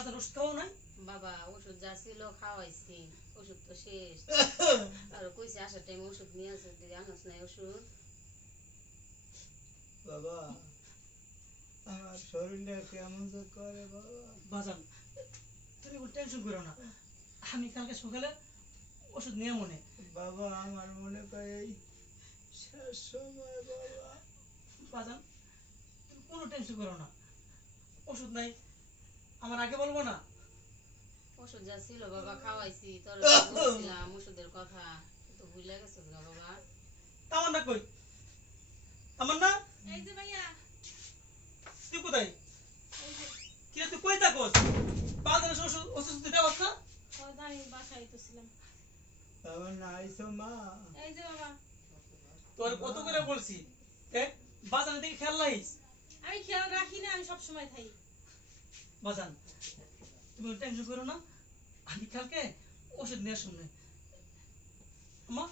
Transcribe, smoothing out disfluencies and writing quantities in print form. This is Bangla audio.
বাজার ওষুধ খাওয়া নাই? বাবা ওষুধ যা ছিল খাওয়াইছি, ওষুধ তো শেষ। আর কইছে আসার টাইম ওষুধ নিয়ে আসে, তুই আনস নাই ওষুধ? বাবা আমার শরীরটা কেমন যে করে বাবা। বাজান তুমি কোনো টেনশন করো না, আমি কালকে সকালে ওষুধ নিয়ে মনে। বাবা আমার মনে করে এই শেষ সময় বাবা। বাজান তুমি কোনো টেনশন করো না, ওষুধ নাই আমার আগে বলবো না? ওষুধ যা ছিল বাবা খাওয়াইছি, তোর বলছিলাম ওষুধের কথা, তো ভুলে গেছিস না বাবা? তামান্না কই? তামান্না এই যে ভাইয়া, তুই কোথায়? এই যে কি রে, তুই কই থাকস? বাজারে ওষুধ ওষুধ দিতে পারছ না? সদা আমি বাসায় তো ছিলাম। আমার না আইসো মা। এই যে বাবা, তোর কত করে বলছি বাজারে দিকে খেয়াল রাখিস। আমি খেয়াল রাখি না, আমি সব সময় থাকি। বাজান তুমি টেনশন করো না, আমি কালকে ওষুধ নিয়ে শুনে। মা